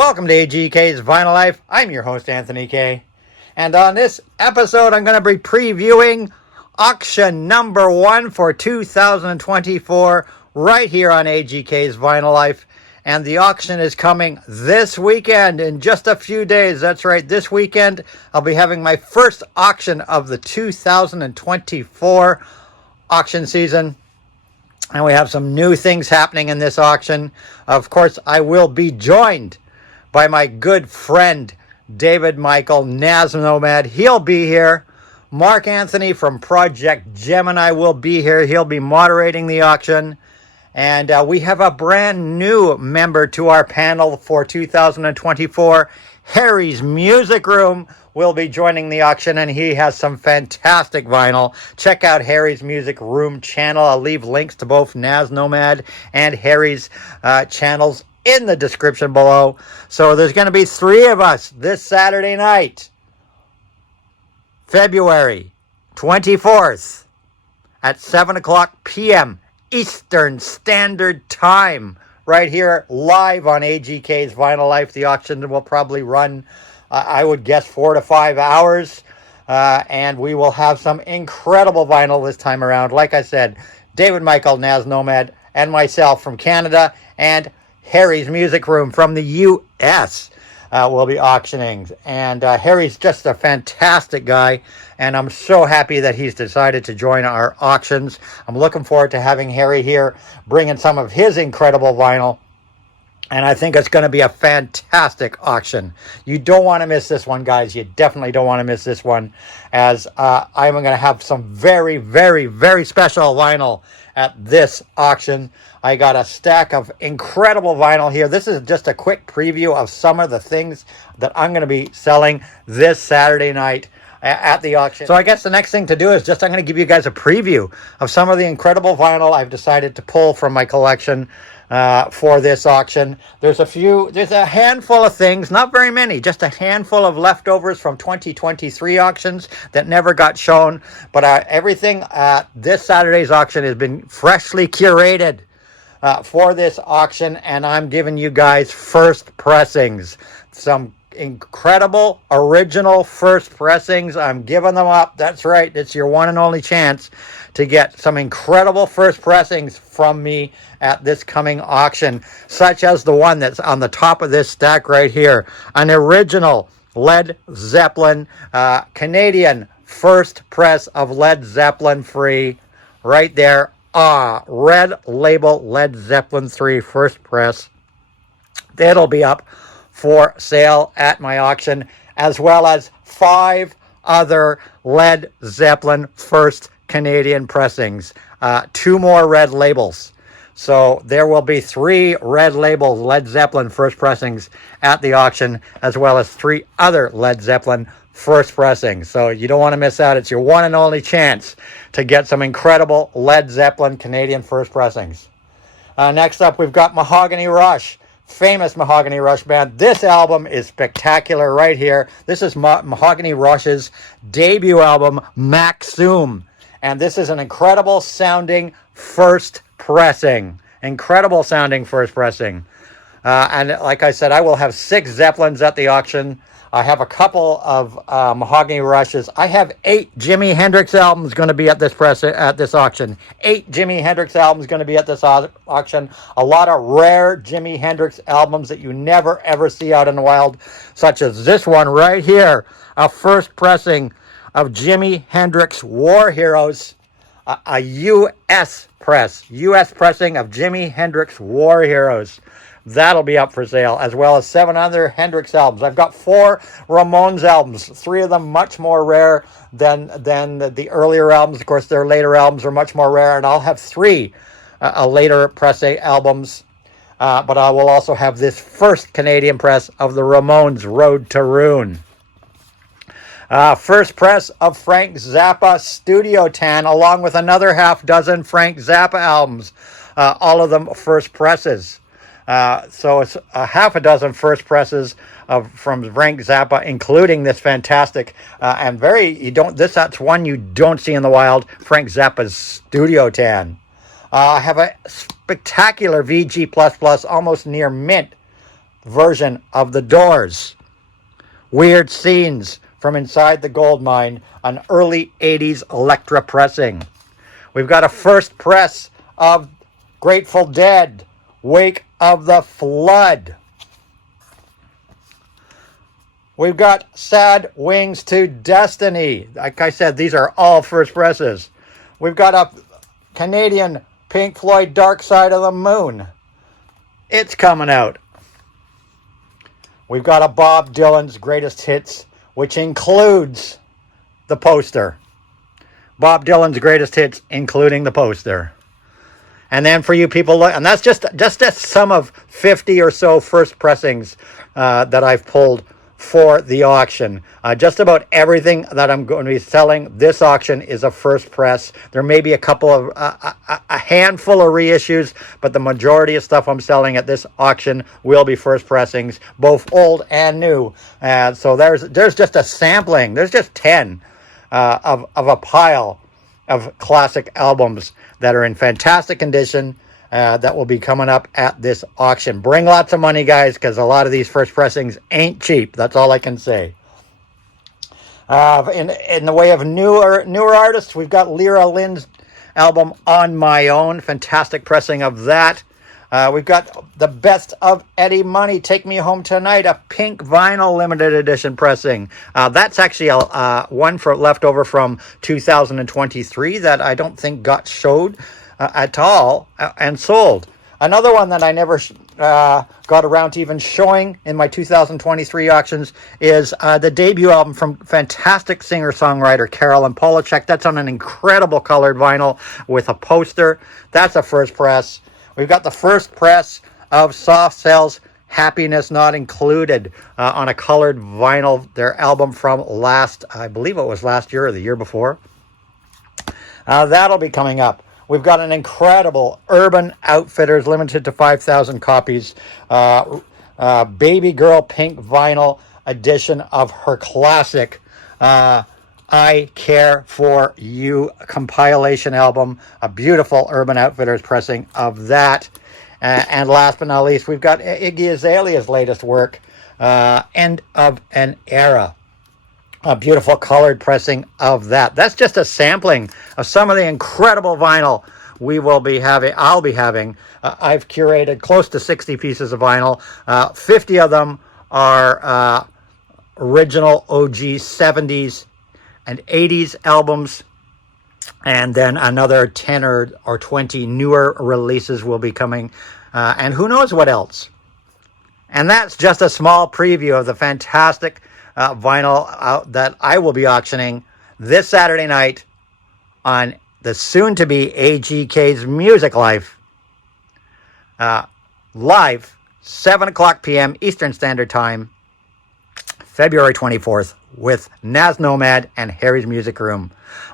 Welcome to AGK's Vinyl Life. I'm your host, Anthony K. And on this episode, I'm going to be previewing auction number 1 for 2024 right here on AGK's Vinyl Life. And the auction is coming this weekend in just a few days. That's right, this weekend I'll be having my first auction of the 2024 auction season. And we have some new things happening in this auction. Of course, I will be joined by my good friend, David Michael, Nazz Nomad. He'll be here. Mark Anthony from Project Gemini will be here. He'll be moderating the auction. And we have a brand new member to our panel for 2024. Harry's Music Room will be joining the auction, and he has some fantastic vinyl. Check out Harry's Music Room channel. I'll leave links to both Nazz Nomad and Harry's channels in the description below. So there's going to be 3 of us this Saturday night, February 24th at 7 o'clock p.m. Eastern Standard Time, right here live on AGK's Vinyl Life. The auction will probably run, I would guess, 4 to 5 hours. And we will have some incredible vinyl this time around. Like I said, David Michael, Nazz Nomad, and myself from Canada, and Harry's Music Room from the U.S. Will be auctioning. And Harry's just a fantastic guy, and I'm so happy that he's decided to join our auctions. I'm looking forward to having Harry here, bringing some of his incredible vinyl. And I think it's going to be a fantastic auction. You don't want to miss this one, guys. You definitely don't want to miss this one, as I'm going to have some very, very, very special vinyl at this auction. I got a stack of incredible vinyl here. This is just a quick preview of some of the things that I'm going to be selling this Saturday night at the auction. So I guess the next thing to do is I'm going to give you guys a preview of some of the incredible vinyl I've decided to pull from my collection for this auction. There's a handful of things, not very many, just a handful of leftovers from 2023 auctions that never got shown. But everything at this Saturday's auction has been freshly curated for this auction, and I'm giving you guys first pressings. Some incredible original first pressings. I'm giving them up. That's right. It's your one and only chance to get some incredible first pressings from me at this coming auction, such as the one that's on the top of this stack right here. An original Led Zeppelin, Canadian first press of Led Zeppelin 3 right there. Red label Led Zeppelin 3 first press. That'll be up for sale at my auction, as well as 5 other Led Zeppelin first Canadian pressings. 2 more red labels. So there will be 3 red label Led Zeppelin first pressings at the auction, as well as 3 other Led Zeppelin first pressings. So you don't want to miss out. It's your one and only chance to get some incredible Led Zeppelin Canadian first pressings. Next up, we've got Mahogany Rush. Famous Mahogany Rush band. This album is spectacular right here. This is Mahogany Rush's debut album, Maxum. And this is an incredible sounding first pressing. Incredible sounding first pressing. And like I said, I will have 6 Zeppelins at the auction. I have a couple of Mahogany Rushes. I have 8 Jimi Hendrix albums going to be at this auction. 8 Jimi Hendrix albums going to be at this auction. A lot of rare Jimi Hendrix albums that you never ever see out in the wild, such as this one right here, a first pressing of Jimi Hendrix War Heroes, a U.S. pressing of Jimi Hendrix War Heroes. That'll be up for sale, as well as 7 other Hendrix albums. I've got 4 Ramones albums, 3 of them much more rare than the earlier albums. Of course, their later albums are much more rare, and I'll have 3 later press albums. But I will also have this first Canadian press of the Ramones' Road to Ruin. First press of Frank Zappa Studio Tan, along with another half dozen Frank Zappa albums. All of them first presses. So it's a half a dozen first presses from Frank Zappa, including this fantastic and that's one you don't see in the wild, Frank Zappa's Studio Tan. I have a spectacular VG++, almost near mint version of The Doors. Weird scenes from inside the gold mine, an early 80s Electra pressing. We've got a first press of Grateful Dead, Wake of the Flood. We've got Sad Wings to Destiny. Like I said, these are all first presses. We've got a Canadian Pink Floyd Dark Side of the Moon. It's coming out. We've got a Bob Dylan's Greatest Hits, which includes the poster. Bob Dylan's Greatest Hits, including the poster. And then for you people, and that's just some of 50 or so first pressings that I've pulled for the auction. Just about everything that I'm going to be selling this auction is a first press. There may be a couple of a handful of reissues, but the majority of stuff I'm selling at this auction will be first pressings, both old and new. So there's just a sampling. There's just 10 of a pile of classic albums that are in fantastic condition. That will be coming up at this auction. Bring lots of money, guys, because a lot of these first pressings ain't cheap. That's all I can say. In the way of newer artists, we've got Lyra Lynn's album On My Own. Fantastic pressing of that. We've got the Best of Eddie Money, Take Me Home Tonight, a pink vinyl limited edition pressing. That's actually one left over from 2023 that I don't think got showed at all and sold. Another one that I never got around to even showing in my 2023 auctions is the debut album from fantastic singer-songwriter Carolyn Polachek. That's on an incredible colored vinyl with a poster. That's a first press. We've got the first press of Soft Cell's Happiness Not Included on a colored vinyl. Their album from I believe it was last year or the year before. That'll be coming up. We've got an incredible Urban Outfitters limited to 5,000 copies. Baby Girl pink vinyl edition of her classic I Care For You compilation album. A beautiful Urban Outfitters pressing of that. And last but not least, we've got Iggy Azalea's latest work, End of an Era. A beautiful colored pressing of that. That's just a sampling of some of the incredible vinyl I'll be having. I've curated close to 60 pieces of vinyl. 50 of them are original OG 70s and 80s albums. And then another 10 or 20 newer releases will be coming. And who knows what else. And that's just a small preview of the fantastic vinyl that I will be auctioning this Saturday night on the soon-to-be AGK's Music Life. Live, 7 o'clock p.m. Eastern Standard Time, February 24th, with Nazz, Nomad, and Harry's Music Room,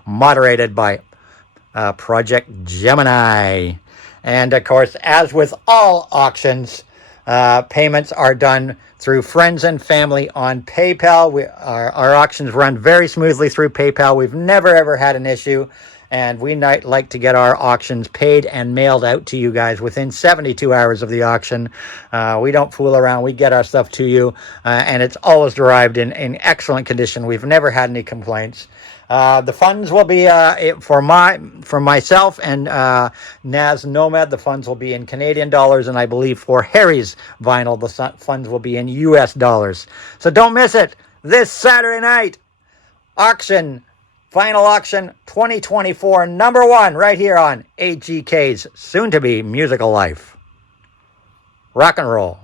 moderated by Project Gemini. And, of course, as with all auctions, payments are done through friends and family on PayPal. Our auctions run very smoothly through PayPal. We've never, ever had an issue. And we like to get our auctions paid and mailed out to you guys within 72 hours of the auction. We don't fool around. We get our stuff to you. And it's always derived in excellent condition. We've never had any complaints. The funds will be for myself and Nazz Nomad. The funds will be in Canadian dollars, and I believe for Harry's vinyl, the funds will be in US dollars. So don't miss it this Saturday night. Final auction 2024, number 1, right here on AGK's soon-to-be Musical Life. Rock and roll.